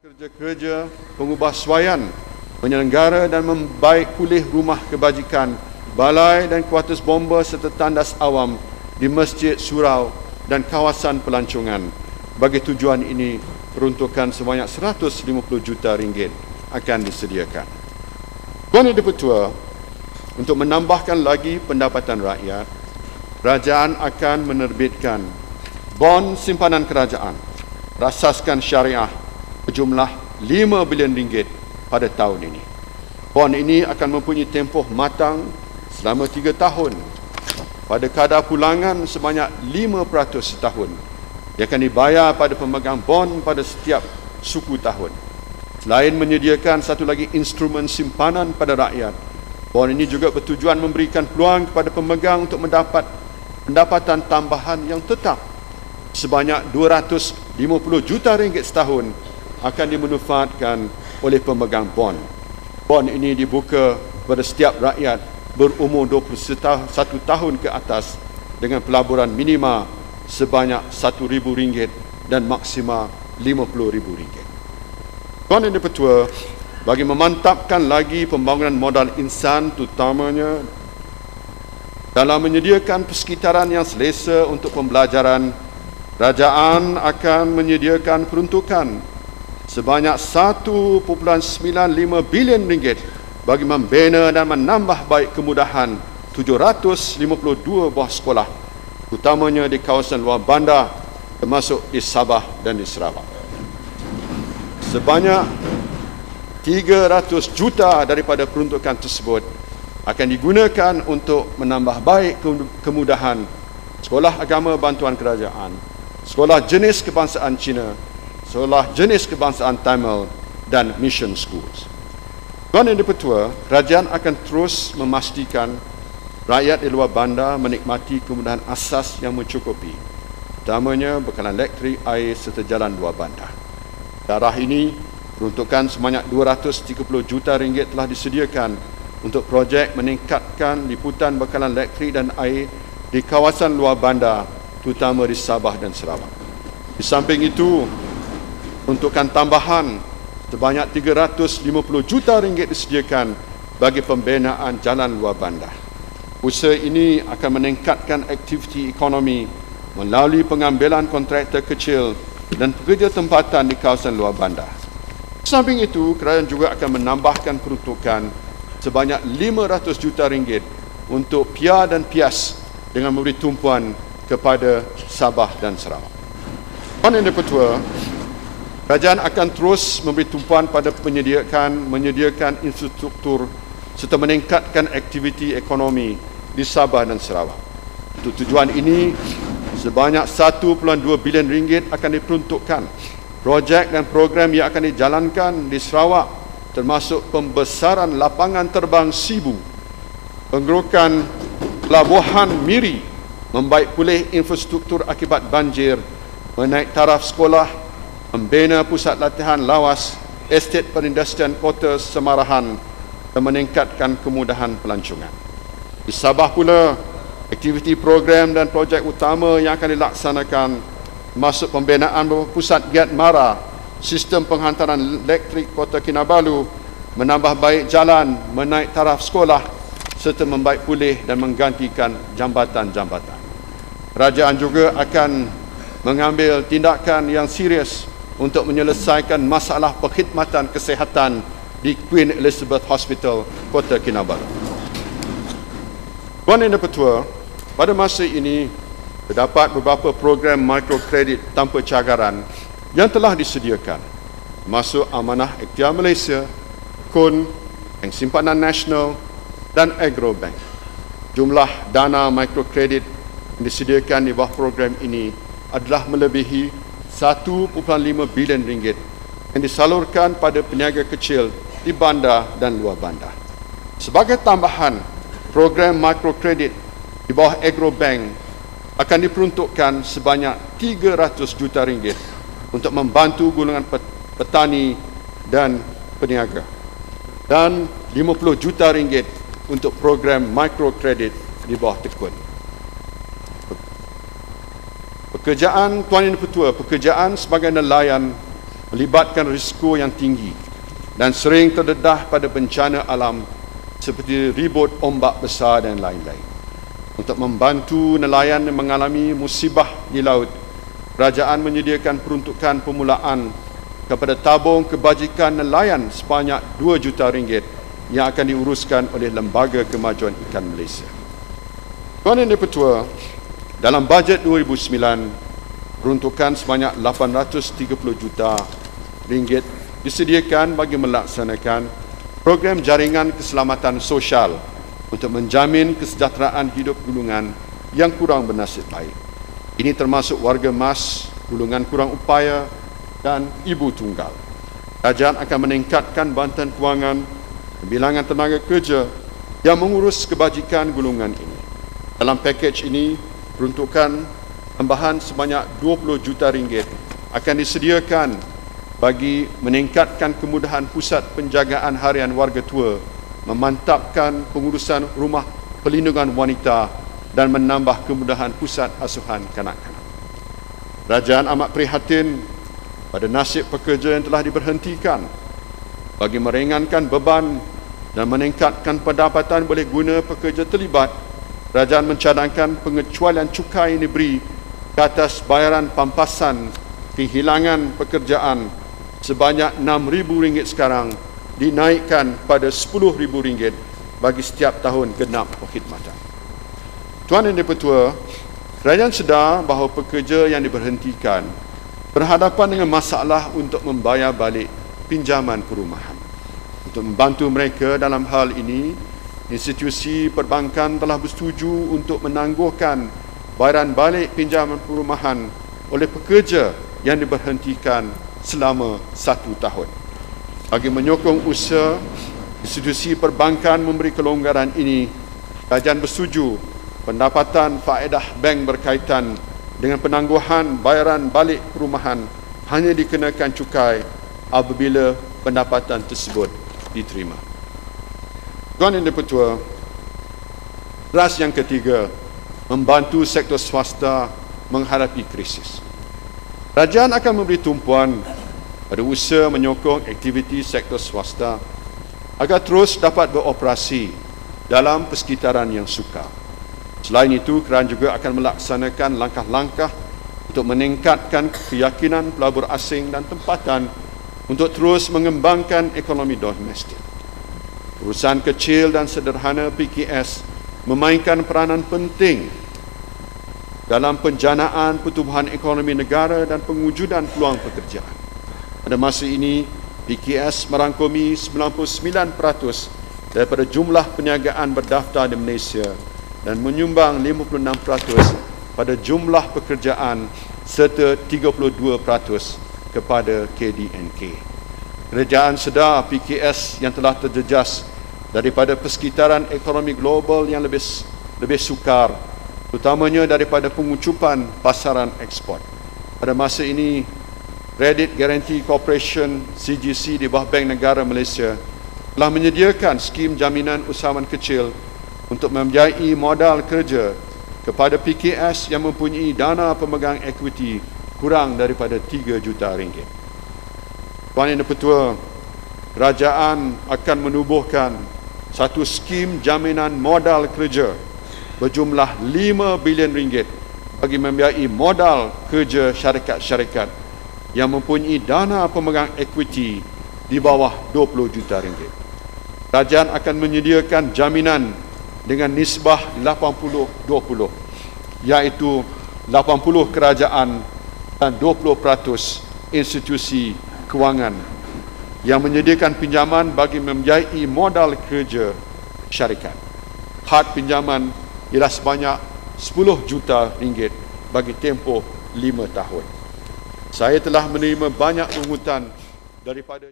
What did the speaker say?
Kerja-kerja pengubahsuaian menyelenggara dan membaik pulih rumah kebajikan, balai dan kuartus bomba serta tandas awam di Masjid Surau dan kawasan pelancongan. Bagi tujuan ini, peruntukan sebanyak 150 juta ringgit akan disediakan. Tuan Yang di-Pertua, untuk menambahkan lagi pendapatan rakyat, kerajaan akan menerbitkan bon simpanan kerajaan berasaskan syariah berjumlah 5 bilion ringgit pada tahun ini. Bon ini akan mempunyai tempoh matang selama 3 tahun pada kadar pulangan sebanyak 5% setahun. Ia akan dibayar pada pemegang bon pada setiap suku tahun. Selain menyediakan satu lagi instrumen simpanan pada rakyat, bon ini juga bertujuan memberikan peluang kepada pemegang untuk mendapat pendapatan tambahan yang tetap sebanyak 250 juta ringgit setahun akan dimanfaatkan oleh pemegang bon. Bon ini dibuka kepada setiap rakyat berumur 21 tahun ke atas dengan pelaburan minima sebanyak RM1,000 dan maksima RM50,000. Tuan Yang di-Pertua, bagi memantapkan lagi pembangunan modal insan terutamanya dalam menyediakan persekitaran yang selesa untuk pembelajaran, kerajaan akan menyediakan peruntukan sebanyak 1.95 bilion ringgit bagi membina dan menambah baik kemudahan 752 buah sekolah, utamanya di kawasan luar bandar termasuk di Sabah dan di Sarawak. Sebanyak 300 juta daripada peruntukan tersebut akan digunakan untuk menambah baik kemudahan sekolah agama bantuan kerajaan, sekolah jenis kebangsaan Cina, sekolah jenis kebangsaan Tamil dan mission schools. Tuan Yang di-Pertua, kerajaan akan terus memastikan rakyat di luar bandar menikmati kemudahan asas yang mencukupi, utamanya bekalan elektrik, air serta jalan luar bandar. Darah ini, peruntukan sebanyak 230 juta ringgit telah disediakan untuk projek meningkatkan liputan bekalan elektrik dan air di kawasan luar bandar, terutama di Sabah dan Sarawak. Di samping itu, peruntukan tambahan sebanyak 350 juta ringgit disediakan bagi pembinaan jalan luar bandar. Usaha ini akan meningkatkan aktiviti ekonomi melalui pengambilan kontraktor kecil dan pekerja tempatan di kawasan luar bandar. Di samping itu, kerajaan juga akan menambahkan peruntukan sebanyak 500 juta ringgit untuk PR dan PIAS dengan memberi tumpuan kepada Sabah dan Sarawak. Tuan Yang di-Pertua, kerajaan akan terus memberi tumpuan pada menyediakan infrastruktur serta meningkatkan aktiviti ekonomi di Sabah dan Sarawak. Untuk tujuan ini, sebanyak 1.2 bilion ringgit akan diperuntukkan projek dan program yang akan dijalankan di Sarawak, termasuk pembesaran lapangan terbang Sibu, pengerukan pelabuhan Miri, membaik pulih infrastruktur akibat banjir, menaik taraf sekolah, membina pusat latihan lawas, estet perindustrian kota Semarahan dan meningkatkan kemudahan pelancongan. Di Sabah pula, aktiviti program dan projek utama yang akan dilaksanakan termasuk pembinaan beberapa pusat giat mara, sistem penghantaran elektrik kota Kinabalu, menambah baik jalan, menaik taraf sekolah serta membaik pulih dan menggantikan jambatan-jambatan. Kerajaan juga akan mengambil tindakan yang serius untuk menyelesaikan masalah perkhidmatan kesihatan di Queen Elizabeth Hospital, Kota Kinabalu. Tuan Yang di-Pertua, pada masa ini terdapat beberapa program mikrokredit tanpa cagaran yang telah disediakan, termasuk Amanah Ikhtiar Malaysia, KUN, Bank Simpanan Nasional dan Agrobank. Jumlah dana mikrokredit yang disediakan di bawah program ini adalah melebihi 1.5 bilion ringgit yang disalurkan pada peniaga kecil di bandar dan luar bandar. Sebagai tambahan, program mikrokredit di bawah Agrobank akan diperuntukkan sebanyak 300 juta ringgit untuk membantu golongan petani dan peniaga dan 50 juta ringgit untuk program mikrokredit di bawah tekun. Pekerjaan Tuan Yang di-Pertua, pekerjaan sebagai nelayan melibatkan risiko yang tinggi dan sering terdedah pada bencana alam seperti ribut ombak besar dan lain-lain. Untuk membantu nelayan yang mengalami musibah di laut, kerajaan menyediakan peruntukan permulaan kepada tabung kebajikan nelayan sebanyak RM2 juta yang akan diuruskan oleh Lembaga Kemajuan Ikan Malaysia. Tuan Yang Di-Pertua, dalam bajet 2009, peruntukan sebanyak RM830 juta disediakan bagi melaksanakan program jaringan keselamatan sosial untuk menjamin kesejahteraan hidup golongan yang kurang bernasib baik. Ini termasuk warga mas, golongan kurang upaya dan ibu tunggal. Kerajaan akan meningkatkan bantuan kewangan bilangan tenaga kerja yang mengurus kebajikan golongan ini. Dalam pakej ini, peruntukan tambahan sebanyak RM20 juta akan disediakan bagi meningkatkan kemudahan pusat penjagaan harian warga tua, memantapkan pengurusan rumah perlindungan wanita dan menambah kemudahan pusat asuhan kanak-kanak. Kerajaan amat prihatin pada nasib pekerja yang telah diberhentikan. Bagi meringankan beban dan meningkatkan pendapatan boleh guna pekerja terlibat, kerajaan mencadangkan pengecualian cukai yang diberi ke atas bayaran pampasan kehilangan pekerjaan sebanyak RM6,000 sekarang dinaikkan pada RM10,000 bagi setiap tahun genap perkhidmatan. Tuan Yang Di-Pertua, kerajaan sedar bahawa pekerja yang diberhentikan berhadapan dengan masalah untuk membayar balik pinjaman perumahan. Untuk membantu mereka dalam hal ini, institusi perbankan telah bersetuju untuk menangguhkan bayaran balik pinjaman perumahan oleh pekerja yang diberhentikan selama 1 tahun. Bagi menyokong usaha, institusi perbankan memberi kelonggaran ini, kerajaan bersetuju pendapatan faedah bank berkaitan dengan penangguhan bayaran balik perumahan hanya dikenakan cukai apabila pendapatan tersebut diterima. Tuan Yang Di-Pertua, ras yang ketiga, membantu sektor swasta menghadapi krisis. Kerajaan akan memberi tumpuan pada usaha menyokong aktiviti sektor swasta agar terus dapat beroperasi dalam persekitaran yang sukar. Selain itu, kerajaan juga akan melaksanakan langkah-langkah untuk meningkatkan keyakinan pelabur asing dan tempatan untuk terus mengembangkan ekonomi domestik. Perusahaan kecil dan sederhana PKS memainkan peranan penting dalam penjanaan pertumbuhan ekonomi negara dan pengujudan peluang pekerjaan. Pada masa ini, PKS merangkumi 99% daripada jumlah perniagaan berdaftar di Malaysia dan menyumbang 56% pada jumlah pekerjaan serta 32% kepada KDNK. Kerajaan sedar PKS yang telah terjejas daripada persekitaran ekonomi global yang lebih sukar, terutamanya daripada pengucupan pasaran ekspor. Pada masa ini, Credit Guarantee Corporation CGC di bawah Bank Negara Malaysia telah menyediakan skim jaminan usahawan kecil untuk membiayai modal kerja kepada PKS yang mempunyai dana pemegang equity kurang daripada RM3 juta. Tuan Yang Di-Pertua, kerajaan akan menubuhkan satu skim jaminan modal kerja berjumlah RM5 bilion bagi membiayai modal kerja syarikat-syarikat yang mempunyai dana pemegang equity di bawah RM20 juta. Kerajaan akan menyediakan jaminan dengan nisbah 80-20, iaitu 80% kerajaan dan 20% institusi kewangan yang menyediakan pinjaman bagi membiayai modal kerja syarikat. Had pinjaman ialah sebanyak RM10 juta bagi tempoh 5 tahun. Saya telah menerima banyak pungutan daripada